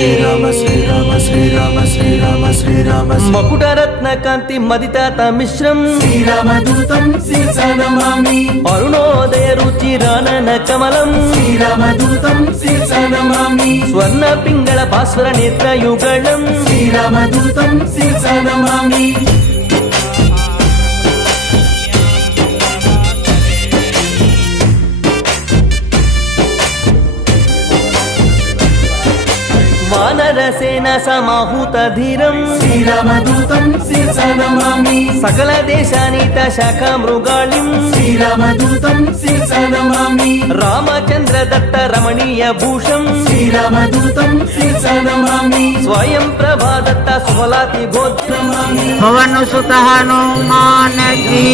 శ్రీరామ శ్రీరామ శ్రీరామ శ్రీరామ శ్రీరామ మకుటరత్న కాంతి మదితాత మిశ్రం శ్రీరామదూతం శిరసా నమామి అరుణోదయ రుచిరానన కమలం శ్రీరామదూతం శిరసా నమామి స్వర్ణ పింగళ భాస్వర నేత్రయుగళం శ్రీరామదూతం శిరసా నమామి వానరసేన సమాహూత ధీరం శ్రీరామదూతం శిరసా నమామి సకల దేశానీత శాఖ మృగాళిం శ్రీరామదూతం శిరసా నమామి రామచంద్ర దత్త రమణీయ భూషం శ్రీరామదూతం శిరసా నమామి స్వయం ప్రభా దత్త సుఫలాతి గోత్రమామి पवन सुत हनुमान की